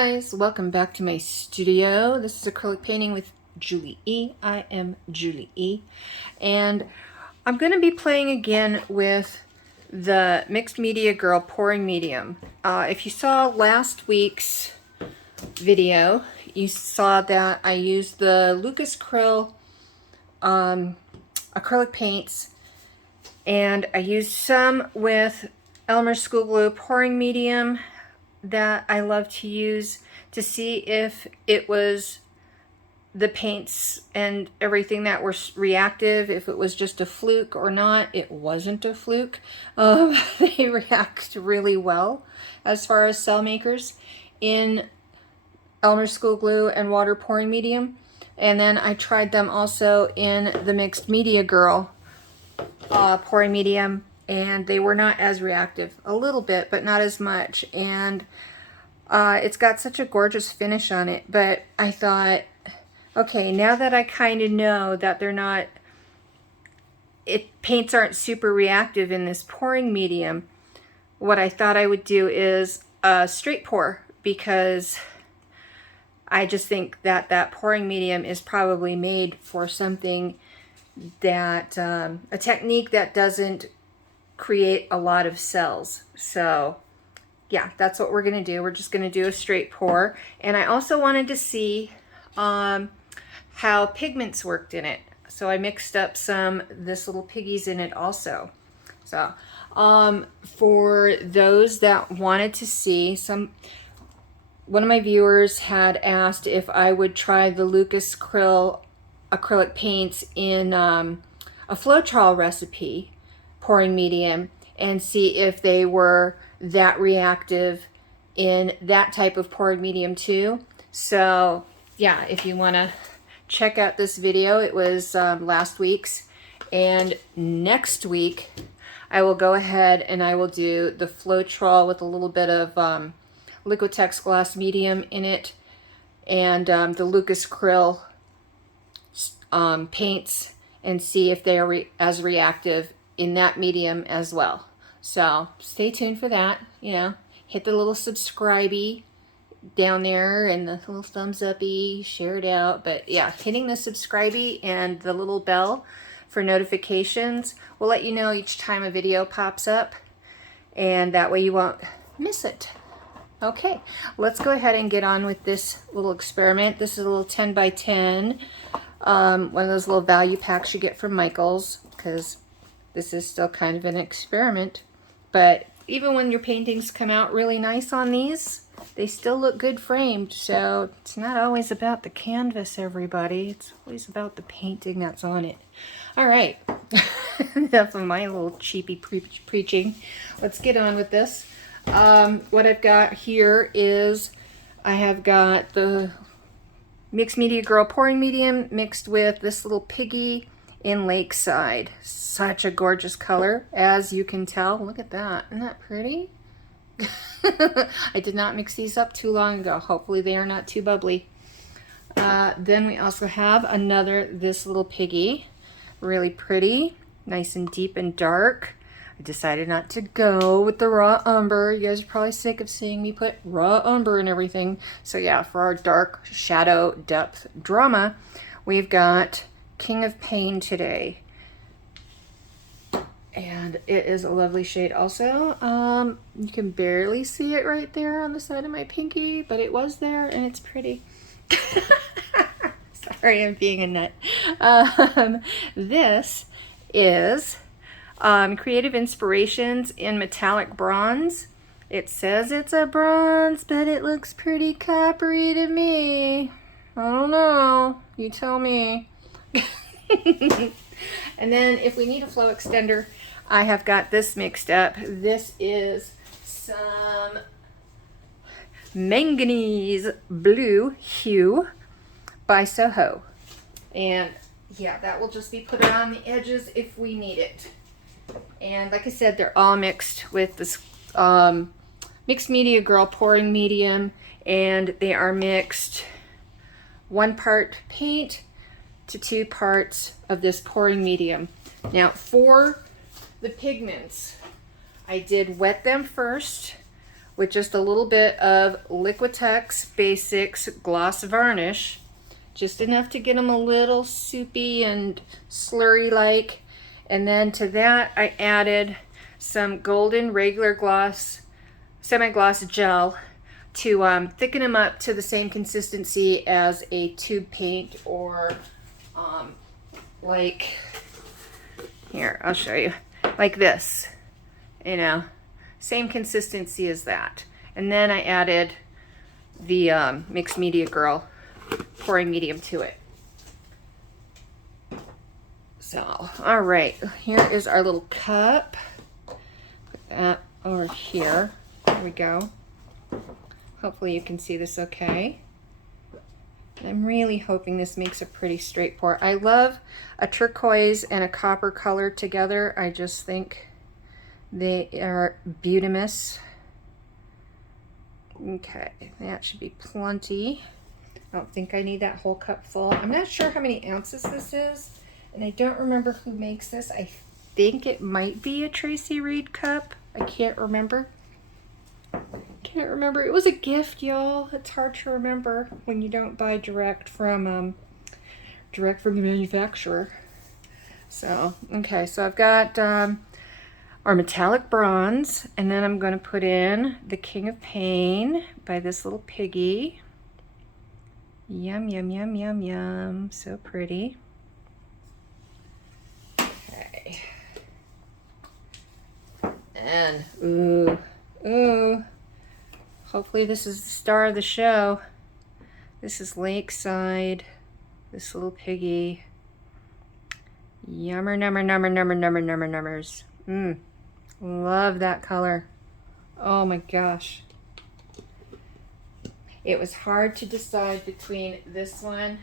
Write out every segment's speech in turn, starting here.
guys, welcome back to my studio. This is acrylic painting with Julie E. I am Julie E. And I'm going to be playing again with the Mixed Media Girl pouring medium. If you saw last week's video, you saw that I used the Lucas Krill acrylic paints, and I used some with Elmer's School Glue pouring medium that I love to use to see if it was the paints and everything that were reactive, if it was just a fluke or not. It wasn't a fluke. They react really well as far as cell makers in Elmer's School Glue and water pouring medium. And then I tried them also in the Mixed Media Girl pouring medium, and they were not as reactive. A little bit, but not as much. And it's got such a gorgeous finish on it. But I thought, okay, now that I kind of know that they're not, paints aren't super reactive in this pouring medium, what I thought I would do is a straight pour, because I just think that that pouring medium is probably made for something that, a technique that doesn't create a lot of cells. So yeah, that's what we're going to do. We're just going to do a straight pour. And I also wanted to see how pigments worked in it. So I mixed up some This Little Piggies in it also. So for those that wanted to see, one of my viewers had asked if I would try the Lucas Krill acrylic paints in a Floetrol recipe pouring medium and see if they were that reactive in that type of pouring medium too. So yeah, if you want to check out this video, it was last week's, and next week I will go ahead and I will do the Floetrol with a little bit of Liquitex gloss medium in it, and the Lucas Krill paints, and see if they are as reactive in that medium as well. So stay tuned for that. You know, hit the little subscribe-y down there and the little thumbs up-y, share it out. But yeah, hitting the subscribe-y and the little bell for notifications will let you know each time a video pops up, and that way you won't miss it. Okay, let's go ahead and get on with this little experiment. This is a little 10 by 10, one of those little value packs you get from Michael's, because this is still kind of an experiment. But even when your paintings come out really nice on these, they still look good framed. So it's not always about the canvas, everybody. It's always about the painting that's on it. All right, enough of my little cheapy preaching. Let's get on with this. What I've got here is I have got the Mixed Media Girl pouring medium mixed with This Little Piggy in Lakeside. Such a gorgeous color, as you can tell. Look at that. Isn't that pretty? I did not mix these up too long ago. Hopefully they are not too bubbly. Then we also have another This Little Piggy. Really pretty. Nice and deep and dark. I decided not to go with the raw umber. You guys are probably sick of seeing me put raw umber and everything. So yeah, for our dark shadow depth drama, we've got King of Pain today. And it is a lovely shade also. You can barely see it right there on the side of my pinky, but it was there and it's pretty. Sorry, I'm being a nut. This is Creative Inspirations in Metallic Bronze. It says it's a bronze, but it looks pretty coppery to me. I don't know. You tell me. And then if we need a flow extender, I have got this mixed up. This is some Manganese Blue Hue by Soho. And yeah, that will just be put around the edges if we need it. And like I said, they're all mixed with this Mixed Media Girl pouring medium, and they are mixed 1 part paint to 2 parts of this pouring medium. Now for the pigments, I did wet them first with just a little bit of Liquitex Basics Gloss Varnish. Just enough to get them a little soupy and slurry-like. And then to that, I added some Golden Regular Gloss, Semi-Gloss Gel to thicken them up to the same consistency as a tube paint, or like, here, I'll show you, like this, you know, same consistency as that. And then I added the Mixed Media Girl pouring medium to it. So, all right, here is our little cup. Put that over here. There we go. Hopefully you can see this okay. I'm really hoping this makes a pretty straight pour. I love a turquoise and a copper color together. I just think they are beautimous. Okay, that should be plenty. I don't think I need that whole cup full. I'm not sure how many ounces this is, and I don't remember who makes this. I think it might be a Tracy Reed cup. I can't remember. It was a gift, y'all. It's hard to remember when you don't buy direct from the manufacturer. So, okay, so I've got our metallic bronze, and then I'm going to put in the King of Pain by This Little Piggy. Yum, yum, yum, yum, yum. So pretty. Okay. And, ooh. Hopefully this is the star of the show. This is Lakeside. This Little Piggy. Yummer, numbers. Love that color. Oh my gosh. It was hard to decide between this one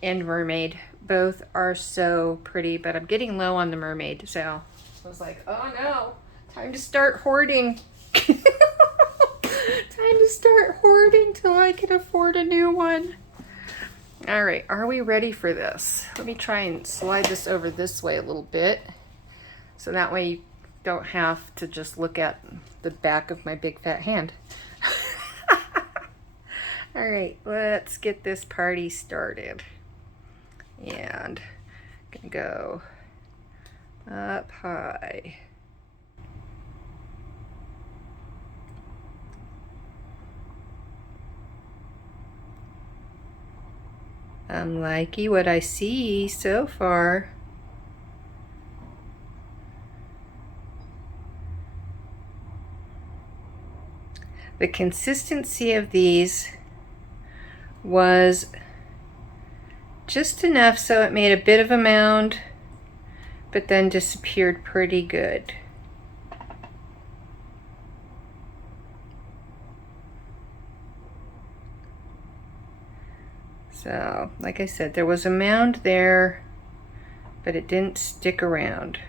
and Mermaid. Both are so pretty, but I'm getting low on the Mermaid, so I was like, oh no, time to start hoarding. Time to start hoarding till I can afford a new one. All right, are we ready for this? Let me try and slide this over this way a little bit, so that way you don't have to just look at the back of my big fat hand. All right, let's get this party started. And I'm gonna go up high. I'm liking what I see so far. The consistency of these was just enough so it made a bit of a mound, but then disappeared pretty good. So, like I said, there was a mound there, but it didn't stick around.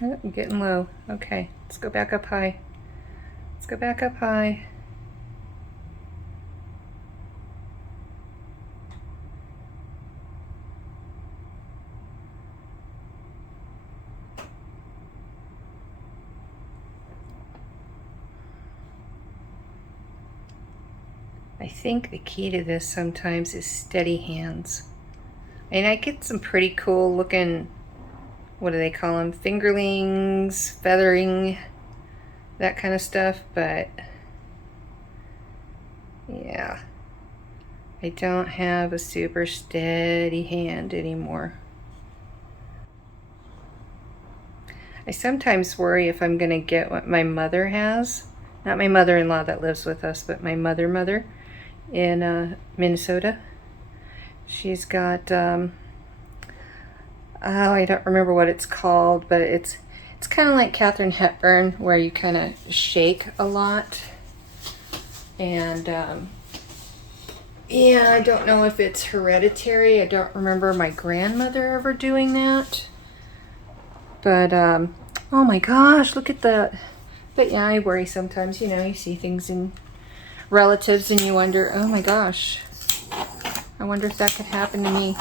Oh, I'm getting low. Okay, let's go back up high. Let's go back up high. I think the key to this sometimes is steady hands. And I get some pretty cool looking, what do they call them? Fingerlings, feathering, that kind of stuff, but yeah, I don't have a super steady hand anymore. I sometimes worry if I'm gonna get what my mother has. Not my mother-in-law that lives with us, but my mother in Minnesota. She's got oh, I don't remember what it's called, but it's kind of like Katharine Hepburn, where you kind of shake a lot. And yeah, I don't know if it's hereditary. I don't remember my grandmother ever doing that. But Oh my gosh, look at that. But yeah, I worry sometimes, you know, you see things in relatives and you wonder, oh my gosh, I wonder if that could happen to me.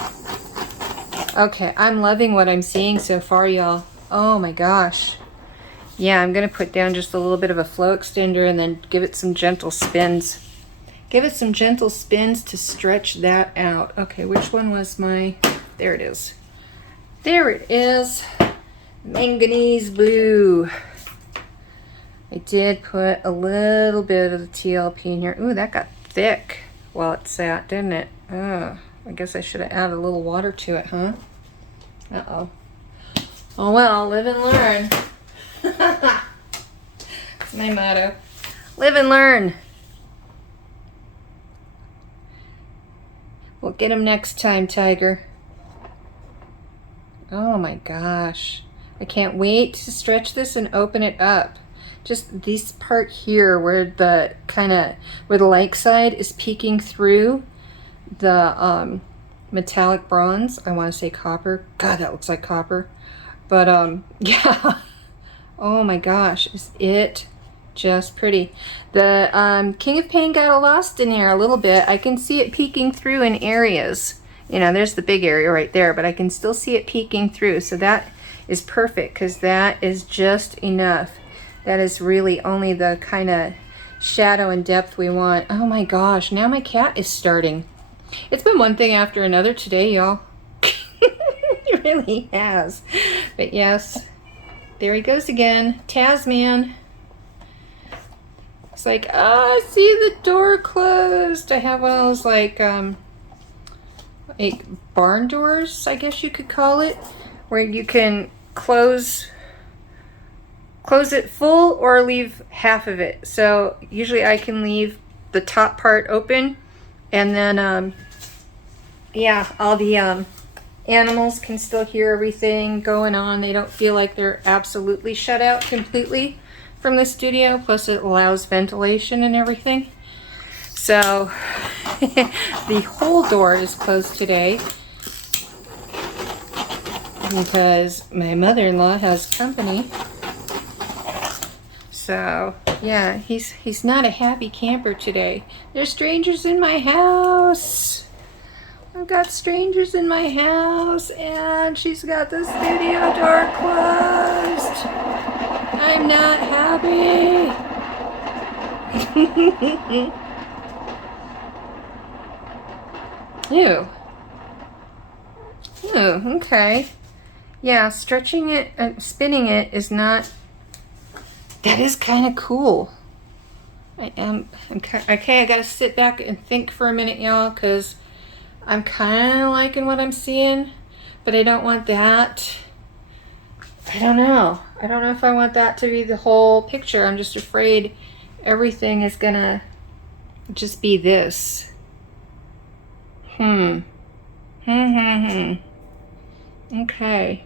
Okay, I'm loving what I'm seeing so far, y'all. Oh my gosh. Yeah, I'm gonna put down just a little bit of a flow extender and then give it some gentle spins. Give it some gentle spins to stretch that out. Okay, which one was my, there it is. There it is. Manganese blue. I did put a little bit of the TLP in here. Ooh, that got thick while it sat, didn't it? Oh, I guess I should have added a little water to it, huh? Uh-oh. Oh well, live and learn. That's my motto. Live and learn. We'll get him next time, Tiger. Oh my gosh. I can't wait to stretch this and open it up. Just this part here where the where the light side is peeking through the metallic bronze. I want to say copper. God, that looks like copper. But yeah. Oh my gosh, is it just pretty. The King of Pain got lost in here a little bit. I can see it peeking through in areas. You know, there's the big area right there, but I can still see it peeking through. So that is perfect because that is just enough. That is really only the kind of shadow and depth we want. Oh my gosh, now my cat is starting. It's been one thing after another today, y'all. It really has. But yes, there he goes again. Tasman. It's like, oh, I see the door closed. I have one of those like barn doors, I guess you could call it, where you can close it full or leave half of it. So usually I can leave the top part open, and then yeah, all the animals can still hear everything going on. They don't feel like they're absolutely shut out completely from the studio. Plus it allows ventilation and everything. So the whole door is closed today because my mother-in-law has company. So yeah, he's not a happy camper today. There's strangers in my house. I've got strangers in my house, and she's got the studio door closed. I'm not happy. Ew. Ew, okay. Yeah, stretching it and spinning it is not, that is kind of cool. Okay, I gotta sit back and think for a minute, y'all, because I'm kind of liking what I'm seeing, but I don't want that. I don't know. I don't know if I want that to be the whole picture. I'm just afraid everything is gonna just be this. Okay.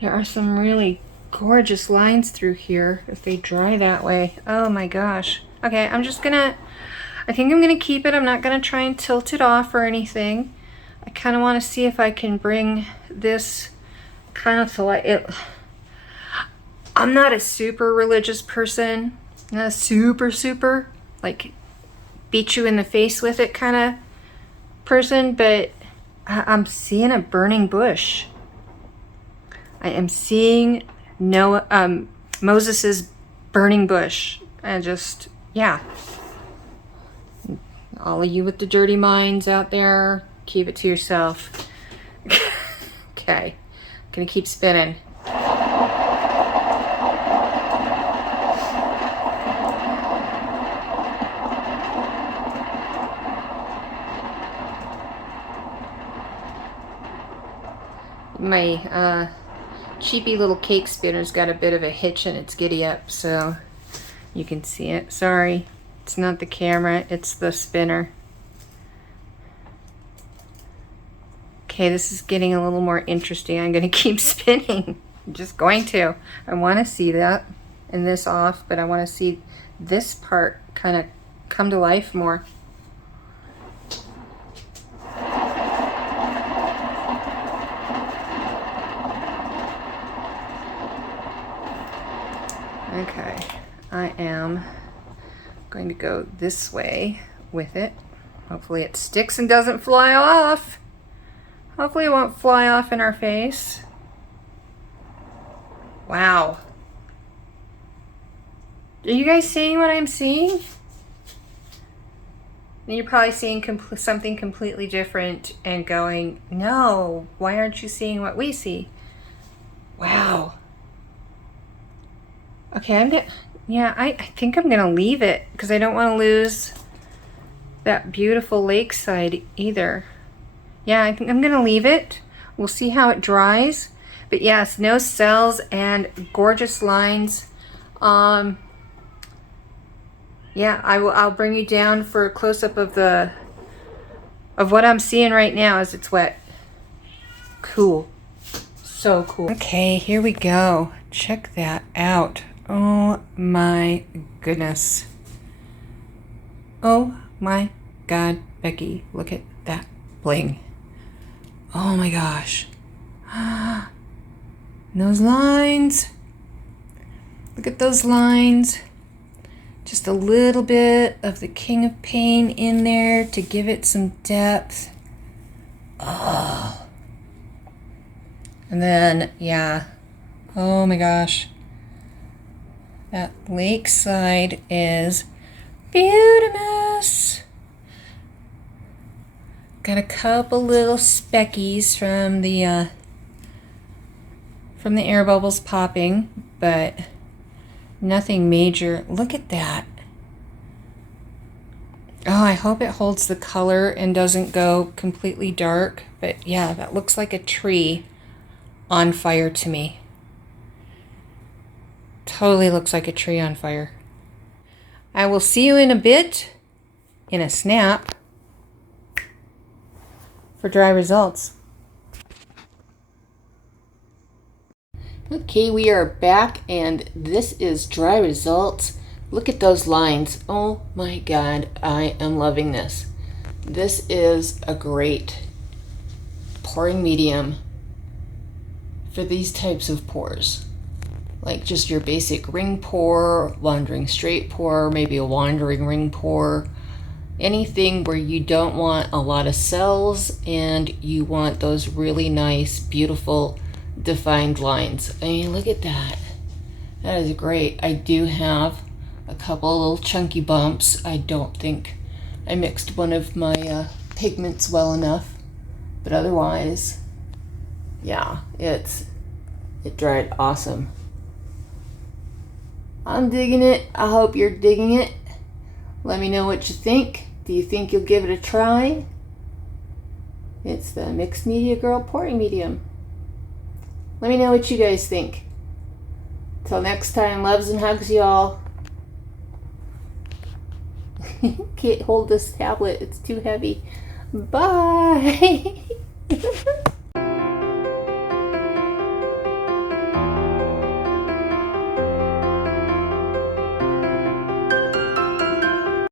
There are some really gorgeous lines through here if they dry that way. Oh my gosh. Okay, I think I'm gonna keep it. I'm not gonna try and tilt it off or anything. I kind of want to see if I can bring this kind of to light. I'm not a super religious person. Not a super like beat you in the face with it kind of person, but I'm seeing a burning bush. I am seeing Moses's burning bush. And just, yeah. All of you with the dirty minds out there, keep it to yourself. Okay, I'm gonna keep spinning. My cheapy little cake spinner's got a bit of a hitch in its giddy up, so you can see it. Sorry, it's not the camera, it's the spinner. Okay, this is getting a little more interesting. I'm gonna keep spinning. I'm just going to. I want to see that and this off, but I want to see this part kind of come to life more. Okay, I am going to go this way with it. Hopefully it sticks and doesn't fly off. Hopefully it won't fly off in our face. Wow. Are you guys seeing what I'm seeing? And you're probably seeing something completely different and going, no, why aren't you seeing what we see? Wow. Okay, I think I'm gonna leave it because I don't want to lose that beautiful lakeside either. Yeah, I think I'm gonna leave it. We'll see how it dries. But yes, no cells and gorgeous lines. Yeah, I'll bring you down for a close-up of what I'm seeing right now as it's wet. Cool. So cool. Okay, here we go. Check that out. Oh my goodness. Oh my God, Becky, look at that bling. Oh my gosh. Those lines. Look at those lines. Just a little bit of the King of Pain in there to give it some depth. Oh. And then, yeah. Oh my gosh. That lakeside is beautiful. Got a couple little speckies from the air bubbles popping, but nothing major. Look at that. Oh, I hope it holds the color and doesn't go completely dark. But yeah, that looks like a tree on fire to me. Totally looks like a tree on fire. I will see you in a bit, in a snap, for dry results. Okay, we are back and this is dry results. Look at those lines. Oh my God, I am loving this. This is a great pouring medium for these types of pours. Like just your basic ring pour, wandering straight pour, maybe a wandering ring pour. Anything where you don't want a lot of cells and you want those really nice, beautiful, defined lines. I mean, look at that. That is great. I do have a couple little chunky bumps. I don't think I mixed one of my pigments well enough, but otherwise, yeah, it dried awesome. I'm digging it. I hope you're digging it. Let me know what you think. Do you think you'll give it a try? It's the Mixed Media Girl pouring medium. Let me know what you guys think. Till next time, loves and hugs, y'all. Can't hold this tablet, it's too heavy. Bye.